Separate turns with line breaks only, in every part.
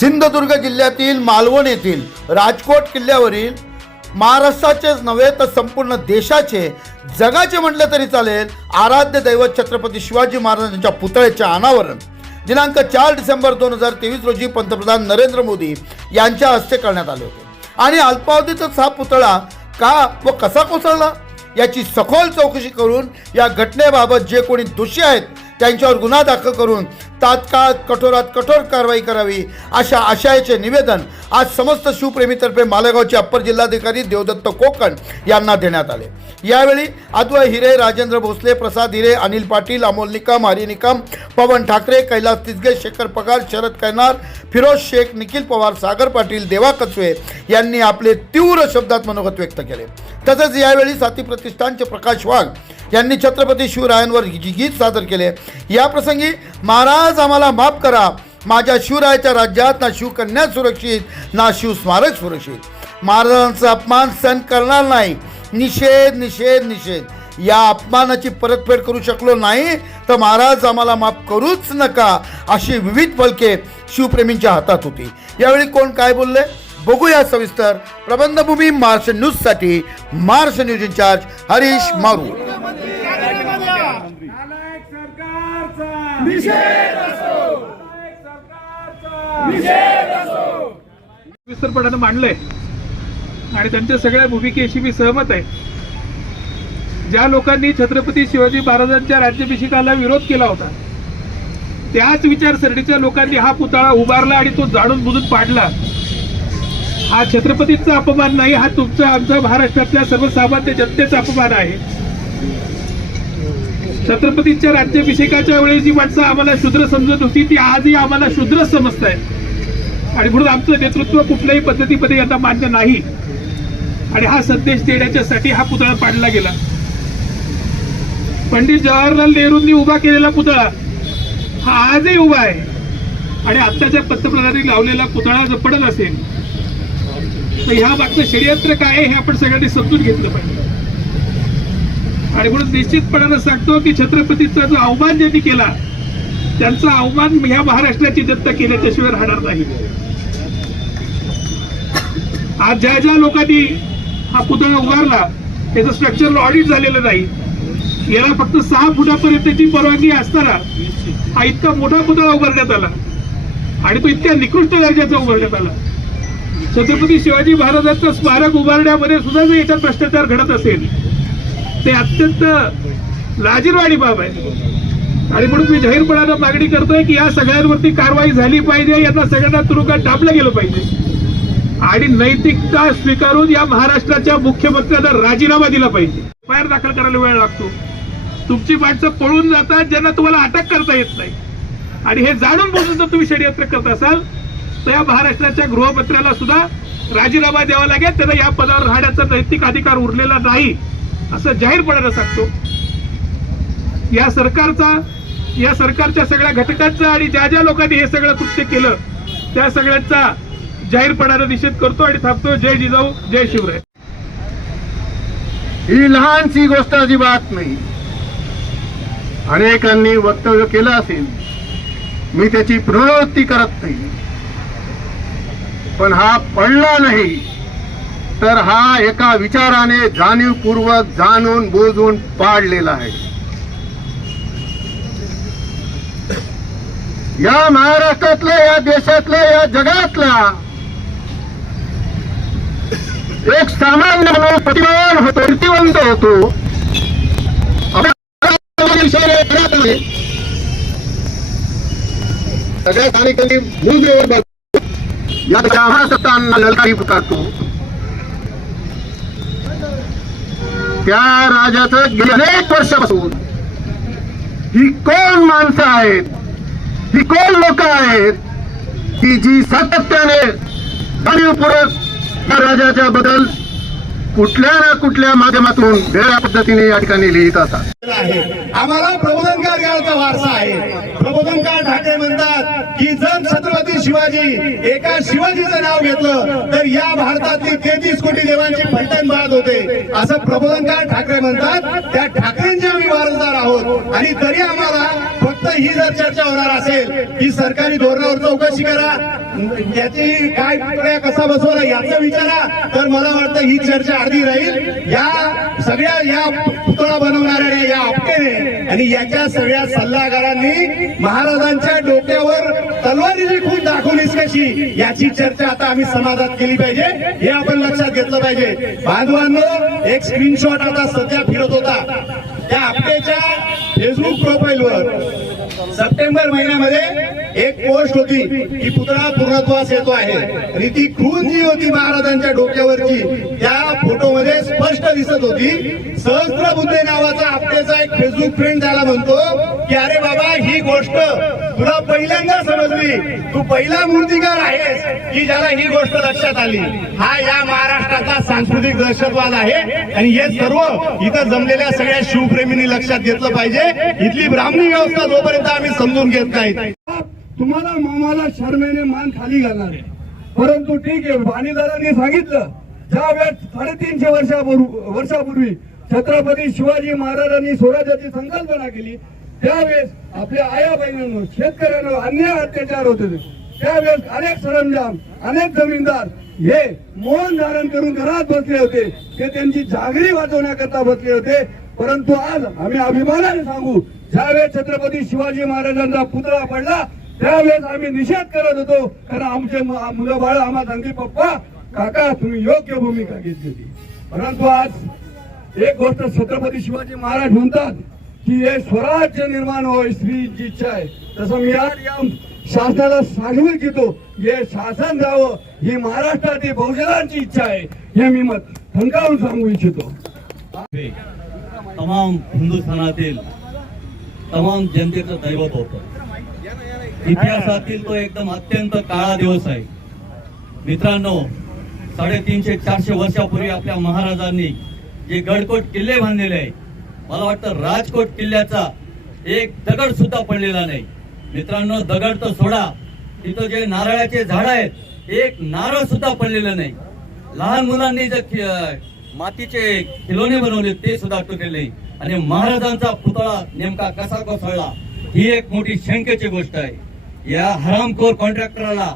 सिंधुदुर्ग जिल्ह्यातील मालवण येथील राजकोट किल्ल्यावरील महाराष्ट्राचेच नव्हे तर संपूर्ण देशाचे जगाचे म्हटले तरी चालेल आराध्य दैवत छत्रपती शिवाजी महाराजांच्या पुतळ्याचे अनावरण. दिनांक चार डिसेंबर दोन हजार तेवीस रोजी पंतप्रधान नरेंद्र मोदी यांच्या हस्ते करण्यात आले होते. आणि अल्पावधीतच हा पुतळा का व कसा कोसळला? याची सखोल चौकशी करून या घटनेबाबत जे कोणी दोषी आहेत त्यांच्यावर गुन्हा दाखल करून तात्काळ कठोरात कठोर कारवाई करावी अशा आशयाचे निवेदन आज समस्त शिवप्रेमीतर्फे मालेगावचे अप्पर जिल्हाधिकारी देवदत्त कोकण यांना देण्यात आले. यावेळी अद्वय हिरे राजेंद्र भोसले प्रसाद हिरे अनिल पाटील अमोल निकम हरी निकम पवन ठाकरे कैलास तिसगे शेखर पगार शरद कैनार फिरोज शेख निखिल पवार सागर पाटील देवा कचवे यांनी आपले तीव्र शब्दात मनोगत व्यक्त केले. तसेच यावेळी साथी प्रतिष्ठानचे प्रकाश वाघ यांनी छत्रपती शिवरायांवर गीत सादर केले. याप्रसंगी महाराज महाराज आम्हाला माफ करा. माझ्या शिवरायाच्या राज्यात ना शिवकन्या सुरक्षित ना शिवस्मारक सुरक्षित. महाराजांचा अपमान सहन करणार नाही. निषेध निषेध निषेध. या अपमानाची परतफेड करू शकलो नाही तर महाराज आम्हाला माफ करूच नका अशी विविध फलके शिवप्रेमींच्या हातात होती. यावेळी कोण काय बोलले? बघूया सविस्तर. प्रबंधभूमी महाराष्ट्र न्यूजसाठी महाराष्ट्र न्यूज इन्चार्ज हरीश मारू.
नालायक सरकारचा. निषेध असो. सरकारचा.
विस्तरपणानं मांडलंय. आणि त्यांच्या सगळ्या भूमिकेशी मी सहमत आहे. ज्या लोकांनी छत्रपती शिवाजी महाराजांच्या राज्याभिषेकाला विरोध केला होता त्याच विचारसरणीच्या लोकांनी हा पुतळा उभारला आणि तो जाणून बुजून पाडला. हा छत्रपतीचा अपमान नाही हा तुमचा आमचा महाराष्ट्रातल्या सर्वसामान्य जनतेचा अपमान आहे. छत्रपतीच्या राज्याभिषेकाच्या वेळी जी माणसं आम्हाला शूद्र समजत होती ती आजही आम्हाला शूद्रच समजत आहे. आणि म्हणून आमचं नेतृत्व कुठल्याही पद्धतीमध्ये यांना मान्य नाही. आणि हा संदेश देण्याच्यासाठी हा पुतळा पाडला गेला. पंडित जवाहरलाल नेहरूंनी उभा केलेला पुतळा हा आजही उभा आहे. आणि आत्ताच्या पंतप्रधानांनी लावलेला पुतळा जर पडत असेल तर ह्या मागचं षडयंत्र काय आहे हे आपण सगळ्यांनी समजून घेतलं पाहिजे. आणि म्हणून निश्चितपणानं सांगतो की छत्रपतीचा जो अवमान ज्यांनी केला त्यांचा अवमान ह्या महाराष्ट्राची जनता केल्याच्याशिवाय राहणार नाही. आज ज्या ज्या लोकांनी हा पुतळा उभारला त्याचं स्ट्रक्चर ऑडिट झालेलं नाही. याला फक्त सहा फुटापर्यंतची परवानगी असताना हा इतका मोठा पुतळा उभारण्यात आला. आणि तो इतक्या निकृष्ट दर्जाचा उभारण्यात आला. छत्रपती शिवाजी महाराजांचं स्मारक उभारण्यामध्ये सुद्धा जर याच्यात भ्रष्टाचार घडत असेल ते अत्यंत लाजीरवाडी बाब आहे. आणि म्हणून मी जाहीरपणानं मागणी करतोय की या सगळ्यांवरती कारवाई झाली पाहिजे यांना सगळ्यांना तुरुंगात डाबलं गेलं पाहिजे. आणि नैतिकता स्वीकारून या महाराष्ट्राच्या मुख्यमंत्र्यांना राजीनामा दिला पाहिजे. बाहेर दाखल करायला वेळ लागतो. तुमची माणसं पळून जातात ज्यांना तुम्हाला अटक करता येत नाही. आणि हे जाणून बोलून जर तुम्ही षडयंत्र करत असाल तर या महाराष्ट्राच्या गृहमंत्र्याला सुद्धा राजीनामा द्यावा लागेल. त्यांना या पदावर राहण्याचा नैतिक अधिकार उरलेला नाही. असं जाहीरपणानं सांगतो या सरकारचा या सरकारच्या सगळ्या घटकांचा आणि ज्या ज्या लोकांनी हे सगळं कृत्य केलं त्या सगळ्यांचा जाहीरपणानं निषेध करतो आणि थांबतो. जय जिजाऊ जय शिवराय.
ही लहानशी गोष्ट अजिबात नाही. अनेकांनी वक्तव्य केलं असेल. मी त्याची पुनरावृत्ती करत नाही. पण हा पडला नाही. तर हा एका विचाराने जाणीवपूर्वक जाणून बोजून पाडलेला आहे. या महाराष्ट्रातल्या या देशातल्या या जगातला एक सामान्य माणूस प्रतिमान होतो कीर्तिवंत होतो. सगळ्या स्थानिकांनी मूलभूत बघतो या महासत्तांना ललकारी पुकारतो. त्या राजाचं गेली अनेक वर्षापासून. ही कोण माणसं आहेत? ही कोण लोक आहेत? की जी सातत्याने जाणीवपूर्वक त्या राजाच्या बद्दल कुठल्या ना कुठल्या माध्यमातून वेगळ्या पद्धतीने या ठिकाणी लिहित असतात.
आम्हाला प्रबोधनकार काळाचा वारसा आहे. प्रबोधनकार ठाकरे म्हणतात की जर छत्रपती शिवाजी एका शिवाजीचं नाव घेतलं तर या भारतातली तेहतीस कोटी देवांची फलटण बाळत होते. असं प्रबोधनकार ठाकरे म्हणतात. त्या ठाकरेंचे आम्ही वारसदार आहोत. आणि तरी आम्हाला फक्त ही जर चर्चा होणार असेल की सरकारी धोरणावर चौकशी करा त्याची काय कसा बसवला याचा विचारा तर मला वाटतं ही चर्चा अर्धी राहील. या सगळ्या या पुतळा बनवणाऱ्या या आपटेने आणि याच्या सगळ्या सल्लागारांनी महाराजांच्या डोक्यावर तलवारीची खून दाखवलीच कशी याची चर्चा आता आम्ही समाजात केली पाहिजे. हे आपण लक्षात घेतलं पाहिजे. बांधवांनो एक स्क्रीनशॉट आता सध्या फिरत होता. त्या आपटेच्या फेसबुक प्रोफाईलवर. सप्टेंबर महिन्यामध्ये एक पोस्ट होती की पुतळा पूर्णत्वास येतो आहे. रीती ती खून जी होती महाराजांच्या डोक्यावरची. त्या फोटोमध्ये स्पष्ट दिसत होती सहस्त्र बुद्धे नावाचा आपल्याचा एक फेसबुक फ्रेंड त्याला म्हणतो की अरे बाबा ही गोष्ट तुला पहिल्यांदा समजली. तू पहिला मूर्तिकार आहेस की ज्याला ही गोष्ट लक्षात आली. हा या महाराष्ट्राचा सांस्कृतिक दहशतवाद आहे आणि हे सर्व इथं जमलेल्या सगळ्या शिवप्रेमींनी लक्षात घेतलं पाहिजे. इथली ब्राह्मणी व्यवस्था जोपर्यंत आम्ही समजून घेत नाहीत
तुम्हाला मामाला शर्मेने मान खाली घालणार आहे. परंतु ठीक आहे बाणीदारांनी सांगितलं ज्या वेळेस साडेतीनशे वर्षापूर्वी वर्षापूर्वी छत्रपती शिवाजी महाराजांनी स्वराज्याची संकल्पना केली त्यावेळेस आपल्या आया बहिणींवर शेतकऱ्यांवर अन्याय अत्याचार होत होते. त्यावेळेस अनेक सरंजाम अनेक जमीनदार हे मौन धारण करून घरात बसले होते. ते त्यांची जागरी वाचवण्याकरता बसले होते. परंतु आज आम्ही अभिमानाने सांगू ज्यावेळेस छत्रपती शिवाजी महाराजांचा पुतळा पडला त्यावेळेस आम्ही निषेध करत होतो कारण आमचे मुलं बाळ आम्हाला सांगते पप्पा काका तुम्ही योग्य भूमिका घेतली होती परंतु आज एक गोष्ट छत्रपती शिवाजी महाराज म्हणतात की हे स्वराज्य निर्माण होय स्त्रीची इच्छा आहे. तसं मी आज या शासनाला सांगू इच्छितो हे शासन जावं ही महाराष्ट्रातील बहुजनांची इच्छा आहे. हे मी मत ठणकावून सांगू इच्छितो.
तमाम हिंदुस्थानातील तमाम जनतेचं दैवत होतं. इतिहासातील तो एकदम अत्यंत काळा दिवस आहे. मित्रांनो साडेतीनशे चारशे वर्षापूर्वी आपल्या महाराजांनी जे गडकोट किल्ले बांधलेले आहे मला वाटतं राजकोट किल्ल्याचा एक दगड सुद्धा पडलेला नाही. मित्रांनो दगड तर सोडा तिथं जे नारळाचे झाड आहेत एक नारळ सुद्धा पडलेलं नाही. लहान मुलांनी जे मातीचे खिलोने बनवले ते सुद्धा तुटले आणि महाराजांचा पुतळा नेमका कसा कोसळला ही एक मोठी शंकेची गोष्ट आहे. या हरामखोर कॉन्ट्रॅक्टरला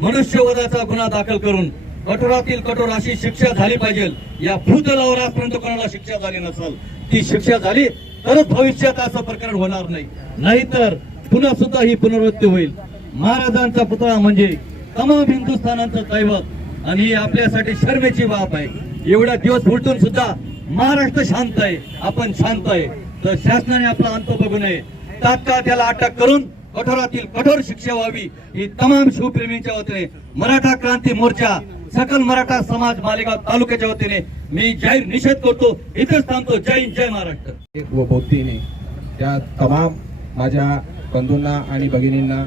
मनुष्यवधाचा गुन्हा दाखल करून कठोरातील कठोर अशी शिक्षा झाली पाहिजे. या भूतलावर आजपर्यंत कोणाला शिक्षा झाली नसेल. ती शिक्षा झाली तरच भविष्यात असं प्रकरण होणार नाही. नाहीतर पुन्हा सुद्धा ही पुनरावृत्ती होईल. महाराजांचा पुतळा म्हणजे तमाम हिंदुस्थानांचं दैवत आणि ही आपल्यासाठी शर्मेची बाब आहे. एवढा दिवस उलटून सुद्धा महाराष्ट्र शांत आहे. आपण शांत आहे. तर शासनाने आपला अंत बघू नये. तात्काळ त्याला अटक करून कठोरातील कठोर शिक्षा व्हावी ही तमाम शिवप्रेमींच्या वतीने मराठा क्रांती मोर्चा सकल मराठा समाज मालेगाव तालुक्याच्या वतीने मी जाहीर निषेध करतो. इथेच थांबतो. जय हिंद, जय महाराष्ट्र.
एक व बौद्धीने त्या तमाम माझ्या बंधूंना आणि भगिनींना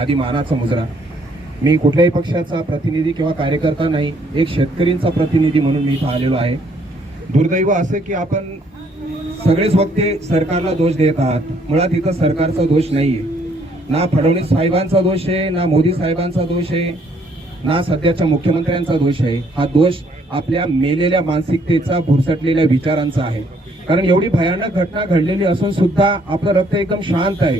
आधी मानाचा मुजरा. मी कुठल्याही पक्षाचा प्रतिनिधी किंवा कार्यकर्ता नाही एक शेतकरींचा प्रतिनिधी म्हणून मी इथं आलेलो आहे. दुर्दैव असं की आपण सगळेच वक्ते सरकारला दोष देत आहात. मुळात इथं सरकारचा दोष नाहीये. ना फडणवीस साहेबांचा दोष आहे ना मोदी साहेबांचा दोष आहे ना सध्याच्या मुख्यमंत्र्यांचा दोष आहे. हा दोष आपल्या मेलेल्या मानसिकतेचा भुरसटलेल्या विचारांचा आहे. कारण एवढी भयानक घटना घडलेली असून सुद्धा आपलं रक्त एकदम शांत आहे.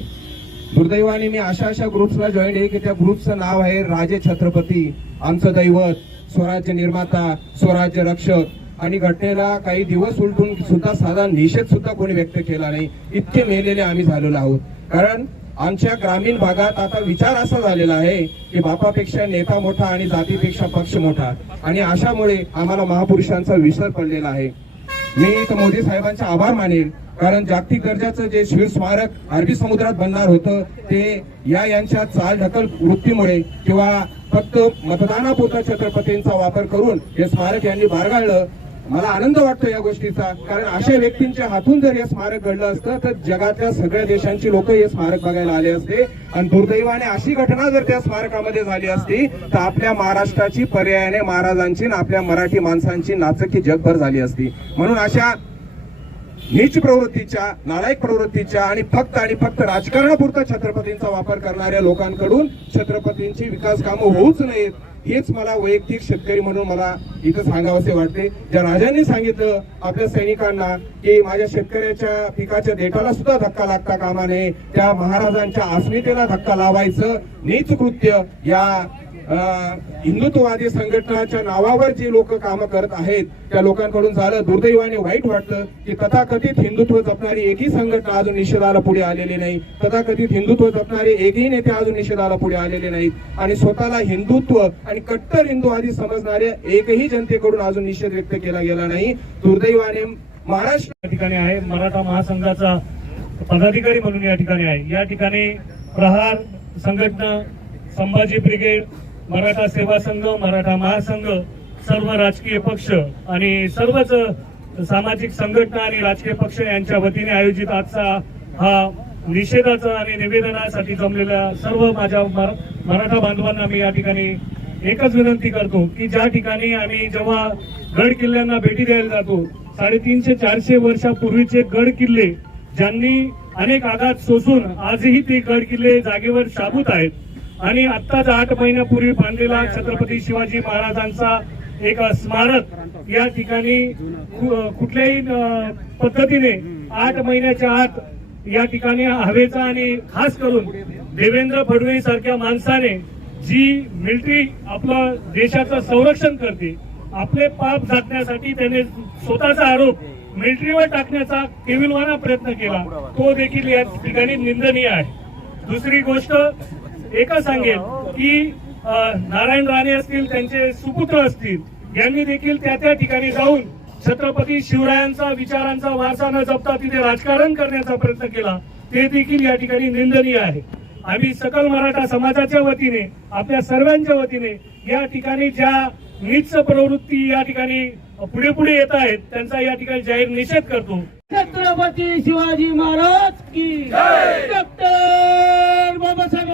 दुर्दैवाने मी अशा अशा ग्रुप्सला जॉईन आहे की त्या ग्रुपचं नाव आहे राजे छत्रपती आमचं दैवत स्वराज्य निर्माता स्वराज्य रक्षक. आणि घटनेला काही दिवस उलटून सुद्धा साधा निषेध सुद्धा कोणी व्यक्त केला नाही. इतके मेलेले आम्ही झालेलो आहोत. कारण आमच्या ग्रामीण भागात आता विचार असा झालेला आहे की बापापेक्षा नेता मोठा आणि जातीपेक्षा पक्ष मोठा. आणि अशामुळे आम्हाला महापुरुषांचा विसर पडलेला आहे. मी तर मोदी साहेबांचे आभार मानेल कारण जागतिक दर्जाचं जे शिव स्मारक अरबी समुद्रात बनणार होतं ते या यांच्या चाल ढकल वृत्तीमुळे किंवा फक्त मतदानापुरता छत्रपतींचा वापर करून हे स्मारक यांनी बारगाळलं मला आनंद वाटतो या गोष्टीचा. कारण अशा व्यक्तींच्या हातून जर हे स्मारक घडलं असतं तर जगातल्या सगळ्या देशांची लोक हे स्मारक बघायला आले असते. आणि दुर्दैवाने अशी घटना जर त्या स्मारकामध्ये झाली असती तर आपल्या महाराष्ट्राची पर्यायाने महाराजांची आणि आपल्या मराठी माणसांची नाचकी जगभर झाली असती. म्हणून अशा नीच प्रवृत्तीच्या नालायक प्रवृत्तीच्या आणि फक्त आणि फक्त राजकारणापुरता छत्रपतींचा वापर करणाऱ्या लोकांकडून छत्रपतींची विकास कामं होऊच नयेत. हेच मला वैयक्तिक शेतकरी म्हणून मला इथं सांगावंसे वाटते. ज्या राजांनी सांगितलं आपल्या सैनिकांना की माझ्या शेतकऱ्याच्या पिकाच्या देठाला सुद्धा धक्का लागता कामा नये त्या महाराजांच्या अस्मितेला धक्का लावायचं नीच कृत्य या हिंदुत्ववादी संघटनाच्या नावावर जी लोक कामं करत आहेत त्या लोकांकडून झालं. दुर्दैवाने वाईट वाटतं की तथाकथित हिंदुत्व जपणारी एकही संघटना अजून निषेधाला पुढे आलेली नाही. तथाकथित हिंदुत्व जपणारे एकही नेते अजून निषेधाला पुढे आलेले नाहीत. आणि स्वतःला हिंदुत्व आणि कट्टर हिंदुवादी समजणाऱ्या एकही जनतेकडून अजून निषेध व्यक्त केला गेला नाही. दुर्दैवाने महाराष्ट्र
ठिकाणी आहे. मराठा महासंघाचा पदाधिकारी म्हणून या ठिकाणी आहे. या ठिकाणी प्रहार संघटना संभाजी ब्रिगेड मराठा सेवा संघ मराठा महासंघ सर्व राजकीय पक्ष आणि सर्वच सामाजिक संघटना आणि राजकीय पक्ष यांच्या वतीने आयोजित आजचा हा निषेधाचा आणि निवेदनासाठी जमलेल्या सर्व माझ्या मरा- मराठा बांधवांना मी या ठिकाणी एकच विनंती करतो की ज्या ठिकाणी आम्ही जेव्हा गड किल्ल्यांना भेटी द्यायला जातो साडेतीनशे चारशे वर्षापूर्वीचे गड किल्ले ज्यांनी अनेक आघात सोसून आजही ते गड किल्ले जागेवर शाबूत आहेत आणि आत्ताच आठ महिन्यापूर्वी बांधलेला छत्रपती शिवाजी महाराजांचा एक स्मारक या ठिकाणी कुठल्याही पद्धतीने आठ महिन्याच्या आत या ठिकाणी हवेचा आणि खास करून देवेंद्र फडणवीस सारख्या माणसाने जी मिलिटरी आपलं देशाचं संरक्षण करते आपले पाप झाकण्यासाठी त्याने स्वतःचा आरोप मिलिटरीवर टाकण्याचा केविलवाना प्रयत्न केला तो देखील या ठिकाणी निंदनीय आहे. दुसरी गोष्ट एकच सांगेल की नारायण राणे असतील त्यांचे सुपुत्र असतील यांनी देखील त्या त्या ठिकाणी जाऊन छत्रपती शिवरायांचा विचारांचा वारसा न जपता तिथे राजकारण करण्याचा प्रयत्न केला. ते देखील या ठिकाणी निंदनीय आहे. आम्ही सकल मराठा समाजाच्या वतीने आपल्या सर्वांच्या वतीने या ठिकाणी ज्या नीच प्रवृत्ती या ठिकाणी पुढे पुढे येत आहेत त्यांचा या ठिकाणी जाहीर निषेध करतो.
छत्रपती शिवाजी महाराज की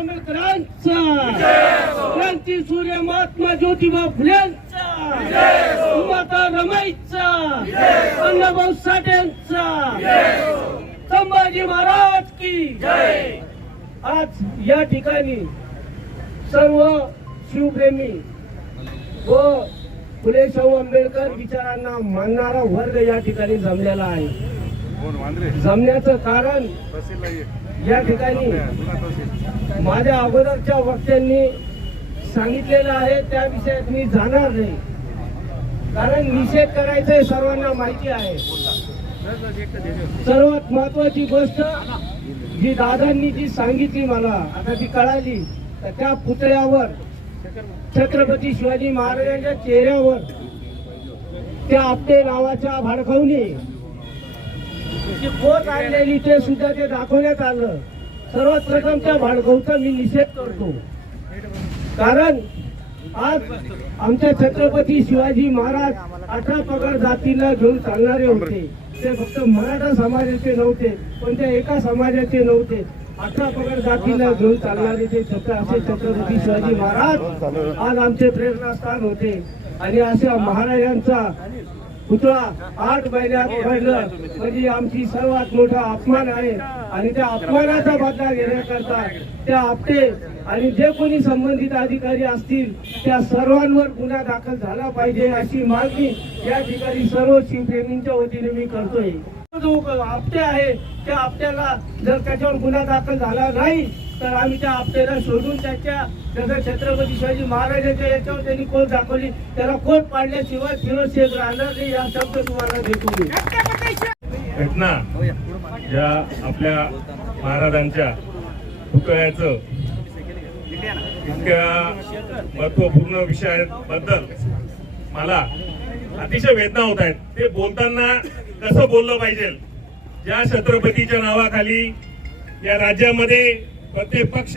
आंबेडकरांचा क्रांती सूर्य महात्मा ज्योतिबा फुल्यांचा माता रमाईचा अण्णाभाऊ साठ्यांचा संभाजी महाराज की आज या ठिकाणी सर्व शिवप्रेमी व फुले शाहू आंबेडकर विचारांना मानणारा वर्ग या ठिकाणी जमलेला आहे. जमण्याचं कारण या ठिकाणी माझ्या अगोदरच्या वक्त्यांनी सांगितलेलं आहे त्या विषयात मी जाणार नाही. कारण निषेध करायचं हे सर्वांना माहिती आहे. सर्वात महत्वाची गोष्ट जी दादांनी जी सांगितली मला आता ती कळाली तर त्या पुतळ्यावर छत्रपती शिवाजी महाराजांच्या चेहऱ्यावर त्या आपटे नावाच्या भाडखाऊने जी खोट आणलेली ते सुद्धा ते दाखवण्यात आलं. सर्वात प्रथम त्या भाडगवचा मी निषेध करतो. कारण आज आमच्या छत्रपती शिवाजी महाराज अठरा पगार जातीला घेऊन चालणारे होते. ते फक्त मराठा समाजाचे नव्हते पण त्या एका समाजाचे नव्हते. अठरा पगार जातीला घेऊन चालणारे ते छत्र असे छत्रपती शिवाजी महाराज आज आमचे प्रेरणास्थान होते. आणि अशा महाराजांचा पुतळा आठ महिन्यात घडलं म्हणजे आमची सर्वात मोठा अपमान आहे. आणि त्या अपमानाचा बदला घेण्याकरता त्या आपटे आणि जे कोणी संबंधित अधिकारी असतील त्या सर्वांवर गुन्हा दाखल झाला पाहिजे अशी मागणी या ठिकाणी सर्व शिवप्रेमींच्या वतीने मी करतोय. जो आपटे आहे त्या आपट्याला जर त्याच्यावर गुन्हा दाखल झाला नाही तर आम्ही त्या आपल्याला शोधून त्याच्या जसं छत्रपती शिवाजी महाराजांच्या याच्यावर त्यांनी कोट दाखवली. त्याला कोट पाडल्याशिवाय फिरोज शेख राहणार नाही या शब्द तुम्हाला देतो मी
घटना या आपल्या महाराजांच्या पुतळ्याचं इतक्या महत्त्वपूर्ण विषयाबद्दल मला अतिशय वेदना होत आहेत. ते बोलताना कसं बोललं पाहिजे? ज्या छत्रपतीच्या नावाखाली या राज्यामध्ये प्रत्येक पक्ष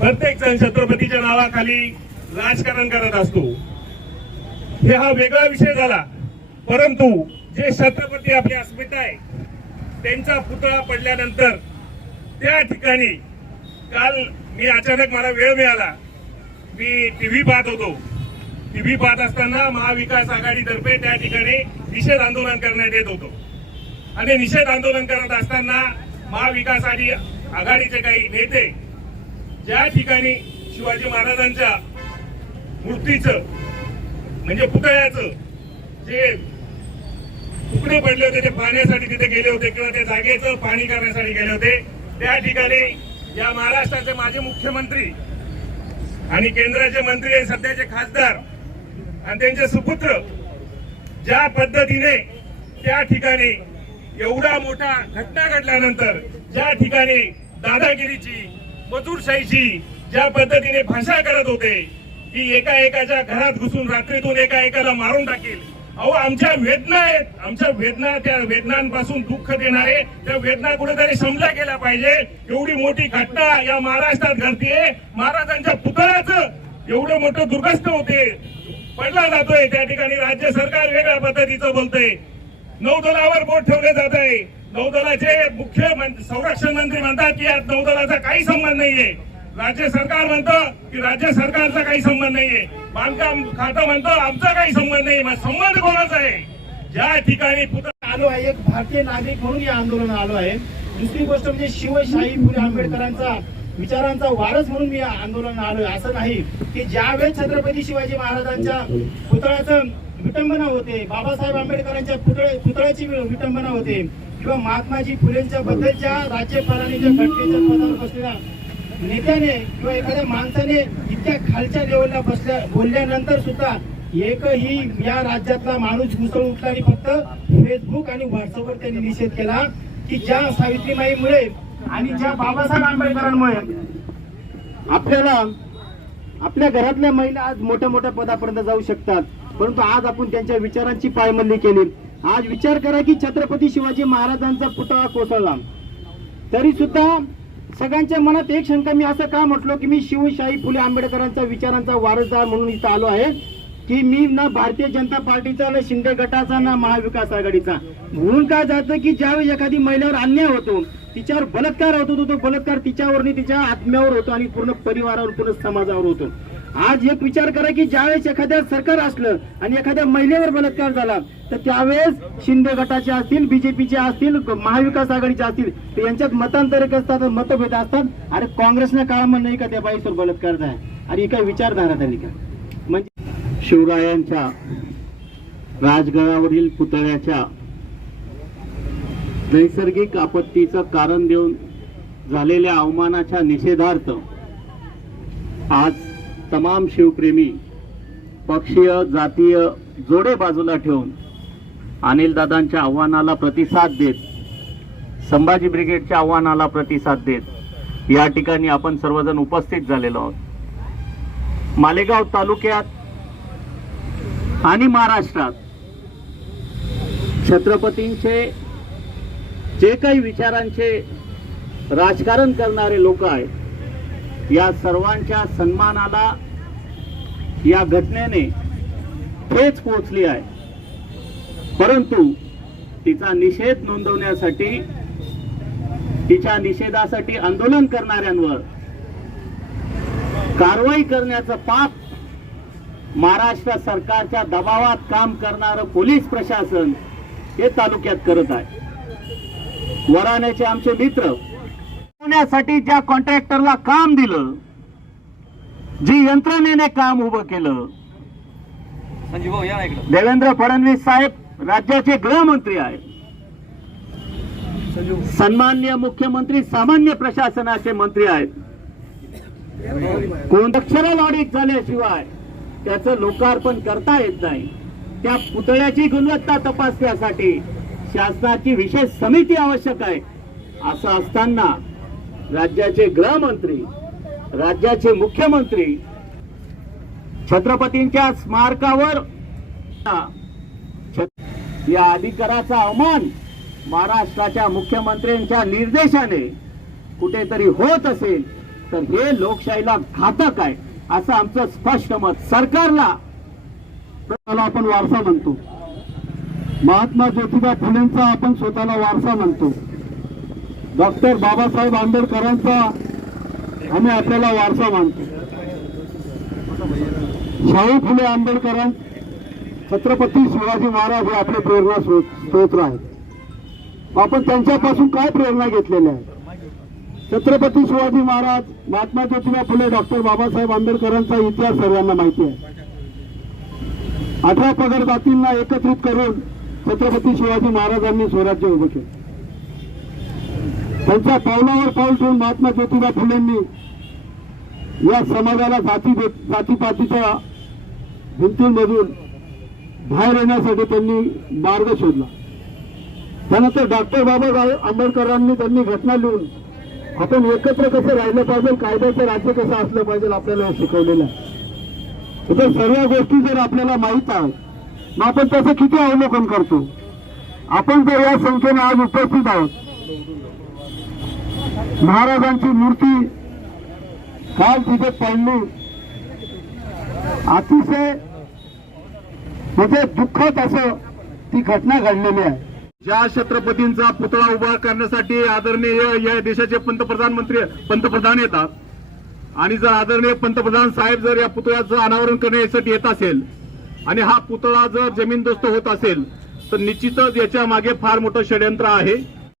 प्रत्येक जण छत्रपतीच्या नावाखाली राजकारण करत असतो. हे हा वेगळा विषय झाला. परंतु जे छत्रपती आपली अस्मिता आहे त्यांचा पुतळा पडल्यानंतर त्या ठिकाणी काल मी अचानक मला वेळ मिळाला. मी टीव्ही पाहत होतो. टीव्ही पाहत असताना महाविकास आघाडीतर्फे त्या ठिकाणी
निषेध आंदोलन करण्यात येत होतो. आणि निषेध आंदोलन करत असताना महाविकास आणि आघाडीचे काही नेते ज्या ठिकाणी शिवाजी महाराजांच्या मूर्तीचं म्हणजे पुतळ्याचं जे तुकडे पडले होते ते पाहण्यासाठी तिथे गेले होते किंवा त्या जागेचं पाणी करण्यासाठी गेले होते त्या ठिकाणी या महाराष्ट्राचे माजी मुख्यमंत्री आणि केंद्राचे मंत्री आणि सध्याचे खासदार आणि त्यांचे सुपुत्र ज्या पद्धतीने त्या ठिकाणी एवढा मोठा घटना घडल्यानंतर ज्या ठिकाणी दादागिरीची मजूरशाहीची ज्या पद्धतीने भाषा करत होते की एका एकाच्या घरात घुसून रात्रीतून एका एकाला मारून टाकेल. अहो आमच्या वेदना आहेत. आमच्या वेदना त्या वेदनांपासून दुःख देणारे त्या वेदना कुठेतरी समजा गेल्या पाहिजे. एवढी मोठी घटना या महाराष्ट्रात घडतीये. महाराजांच्या पुतळ्याचं एवढं मोठं दुर्गस्त होते. पडला जातोय. त्या ठिकाणी राज्य सरकार वेगळ्या पद्धतीचं बोलतंय. नौदलावर बोट ठेवले जात आहे. नौदलाचे मुख्य संरक्षण मंत्री म्हणतात की यात नौदलाचा काही संबंध नाहीये. राज्य सरकार म्हणतं की राज्य सरकारचा काही संबंध नाहीये. बांधकाम खातं म्हणतं आमचा काही संबंध नाही मग संबंध कोणाचा आहे? ज्या ठिकाणी
आलो आहे एक भारतीय नागरिक म्हणून या आंदोलन आलो आहे. दुसरी गोष्ट म्हणजे शिवशाही फुले आंबेडकरांचा विचारांचा वारस म्हणून मी आंदोलन आलोय. असं नाही. की ज्यावेळेस छत्रपती शिवाजी महाराजांच्या पुतळ्याचं विटंबना होते. बाबासाहेब आंबेडकरांच्या पुतळे पुतळ्याची विटंबना होते. किंवा महात्माजी फुलेंच्या बद्दलच्या राज्यपालांनी ज्या घटनेच्या पदावर बसलेल्या नेत्याने किंवा एखाद्या माणसाने इतक्या खालच्या लेवलला बसल्या बोलल्यानंतर सुद्धा एकही या राज्यातला माणूस घुसळ उठला आणि फक्त फेसबुक आणि व्हॉट्सअपवर त्यांनी निषेध केला की ज्या सावित्रीमाईमुळे आणि ज्या बाबासाहेब आंबेडकरांमुळे आपल्याला आपल्या घरातल्या महिला आज मोठ्या मोठ्या पदापर्यंत जाऊ शकतात. परंतु आज आपण त्यांच्या विचारांची पायमल्ली केली. आज विचार करा की छत्रपती शिवाजी महाराजांचा पुतळा कोसळला. तरी सुद्धा सगळ्यांच्या मनात एक शंका मी असं का म्हटलो की मी शिवशाही फुले आंबेडकरांचा विचारांचा वारसदार म्हणून इथं आलो आहे की मी ना भारतीय जनता पार्टीचा ना शिंदे गटाचा ना महाविकास आघाडीचा. म्हणून काय जातं की ज्यावेळी एखादी महिलेवर अन्याय होतो तिच्यावर बलात्कार होतो तो बलात्कार तिच्यावर तिच्या आत्म्यावर होतो आणि पूर्ण परिवारावर पूर्ण समाजावर होतो. आज एक विचार करा की ज्यावेळेस एखाद्या सरकार असलं आणि एखाद्या महिलेवर बलात्कार झाला तर त्यावेळेस शिंदे गटाचे असतील बीजेपीचे असतील महाविकास आघाडीचे असतील तर यांच्यात मतांतरिक असतात मतभेद असतात. अरे काँग्रेसने काळामध्ये नाही का त्या बाईसवर बलात्कार झाला? आणि ही काय विचारधारा झाली का? म्हणजे शिवरायांच्या राजगडावरील पुतळ्याच्या नैसर्गिक आपत्तीचं कारण देऊन झालेल्या अवमानाच्या निषेधार्थ आज तमाम शिवप्रेमी पक्षीय जातीय जोडे बाजूला ठेवून अनिलदादांच्या आव्हानाला प्रतिसाद देत संभाजी ब्रिगेडच्या आव्हानाला प्रतिसाद देत या ठिकाणी आपण सर्वजण उपस्थित झालेलो आहोत. मालेगाव तालुक्यात आणि महाराष्ट्रात छत्रपतींचे जे काही विचारांचे राजकारण करणारे लोक आहेत या सर्वांच्या सन्मानाला या घटनेने ठेच पोहोचली आहे. परंतु तिचा निषेध नोंदवण्यासाठी तिच्या निषेधासाठी आंदोलन करणाऱ्यांवर कारवाई करण्याचं पाप महाराष्ट्र सरकारच्या दबावात काम करणारं पोलीस प्रशासन हे तालुक्यात करत आहे. वराण्याचे आमचे मित्र साठी ज्या कॉन्ट्रॅक्टरला काम दिलं जी यंत्रणेने काम उभं केलं
संजीव भाऊ या ना इकडं.
देवेंद्र फडणवीस साहेब राज्याचे गृहमंत्री आहेत. सन्मान्य मुख्यमंत्री सामान्य प्रशासनाचे मंत्री आहेत. कोण अक्षराल ऑडिट झाल्याशिवाय त्याचं लोकार्पण करता येत नाही. त्या पुतळ्याची गुणवत्ता तपासण्यासाठी शासनाची विशेष समिती आवश्यक आहे असं असताना राज्याचे गृहमंत्री राज्याचे मुख्यमंत्री छत्रपतींच्या स्मारकावर या अधिकाराचा अवमान महाराष्ट्राच्या मुख्यमंत्र्यांच्या निर्देशाने कुठेतरी होत असेल तर हे लोकशाहीला घातक आहे असं आमचं स्पष्ट मत. सरकारला त्याला आपण वारसा म्हणतो. महात्मा ज्योतिबा फुलेंचा आपण स्वतःला वारसा म्हणतो. डॉक्टर बाबासाहेब आंबेडकरांचा आम्ही आपल्याला वारसा मानतो. शाहू फुले आंबेडकरां
छत्रपती शिवाजी महाराज हे आपले प्रेरणा स्रोत स्तोत्र आहेत. आपण त्यांच्यापासून काय प्रेरणा घेतलेल्या आहेत छत्रपती शिवाजी महाराज महात्मा ज्योतिबा फुले डॉक्टर बाबासाहेब आंबेडकरांचा इतिहास सर्वांना माहिती आहे. अठरा पगड जातींना एकत्रित करून छत्रपती शिवाजी महाराजांनी स्वराज्य उभं केलं. त्यांच्या पावलावर पाऊल ठेवून महात्मा ज्योतिबा फुलेंनी या समाजाला जाती जातीपातीच्या भिंतीमधून बाहेर येण्यासाठी त्यांनी मार्ग शोधला. त्यानंतर डॉक्टर बाबासाहेब आंबेडकरांनी त्यांनी घटना लिहून आपण एकत्र कसं राहिलं पाहिजे कायद्याचं राज्य कसं असलं पाहिजे आपल्याला शिकवलेलं आहे. इतर सर्व गोष्टी जर आपल्याला माहीत आहेत मग आपण त्याचं किती अवलोकन करतो? आपण जर या संख्येने आज उपस्थित आहोत महाराजांची मूर्ती काल तिथे पडली. अतिशय म्हणजे दुःखद असं ती घटना घडलेली आहे.
ज्या छत्रपतींचा पुतळा उभा करण्यासाठी आदरणीय या देशाचे पंतप्रधान मंत्री पंतप्रधान येतात. आणि जर आदरणीय पंतप्रधान साहेब जर या पुतळ्याचं अनावरण करण्यासाठी येत असेल आणि हा पुतळा जर जमीनदोस्त होत असेल तर निश्चितच याच्या मागे फार मोठं षडयंत्र आहे.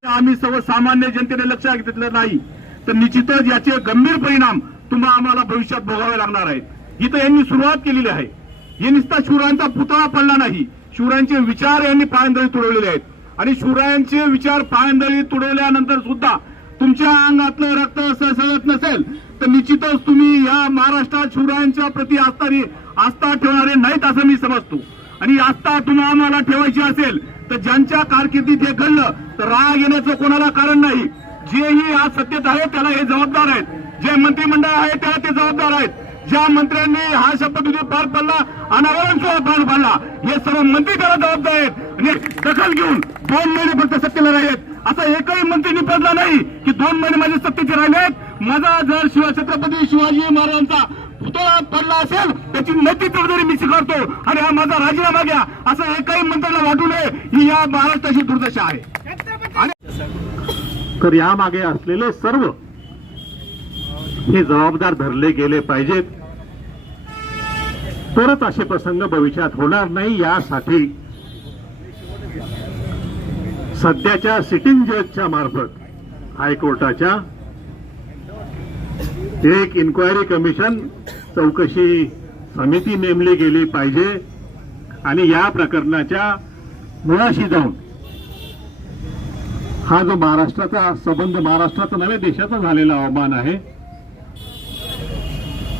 आम्ही सर्वसामान्य जनतेने लक्षात घेतलं नाही? तर निश्चितच याचे गंभीर परिणाम तुम्हा आम्हाला भविष्यात भोगावे लागणार आहेत. इथं यांनी सुरुवात केलेली आहे. हे नुसता शिवरायांचा पुतळा पडला नाही. शिवरायांचे विचार यांनी पायंदळी तुडवलेले आहेत. आणि शिवरायांचे विचार पायंदळी तुडवल्यानंतर सुद्धा तुमच्या अंगातलं रक्त सळसळत नसेल तर निश्चितच तुम्ही या महाराष्ट्रात शिवरायांच्या प्रति आस्था आस्था ठेवणारे नाहीत असं मी समजतो. आणि आता तुम्हाला आम्हाला ठेवायची असेल तर ज्यांच्या कारकिर्दीत हे घडलं तर राग येण्याचं कोणाला कारण नाही. जेही आज सत्तेत आहे त्याला हे जबाबदार आहेत. जे मंत्रिमंडळ आहे त्याला ते जबाबदार आहेत. ज्या मंत्र्यांनी हा शपथविधी पार पडला अनावरण सोहळा पार पाडला हे सर्व मंत्री त्याला जबाबदार आहेत. आणि दखल घेऊन दोन महिने फक्त सत्तेला राहिलेत असा एकही मंत्री निपजला नाही की दोन महिने माझे सत्तेचे राहिलेत माझा जर शिव छत्रपती शिवाजी महाराजांचा पुतळा पडला असेल त्याची नैतिक जबाबदारी मी स्वीकारतो आणि हा माझा राजीनामा घ्या. असं एकाही मंत्र्याला वाटू नये ही या महाराष्ट्राची दुर्दशा आहे. तर यामागे असलेले सर्व हे जबाबदार धरले गेले पाहिजेत. तरच असे प्रसंग भविष्यात होणार नाही यासाठी सध्याच्या सिटिंग जजच्या मार्फत हायकोर्टाच्या एक इन्क्वायरी कमिशन चौकशी समिती नेमली गेली पाहिजे आणि या प्रकरणाच्या मुळाशी जाऊन. हा जो महाराष्ट्राचा संबंध महाराष्ट्राचा नव्हे देशाचा झालेला अवमान आहे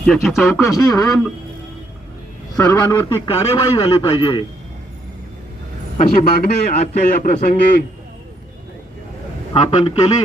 याची चौकशी होऊन सर्वांवरती कार्यवाही झाली पाहिजे. अशी मागणी आजच्या या प्रसंगी आपण केली.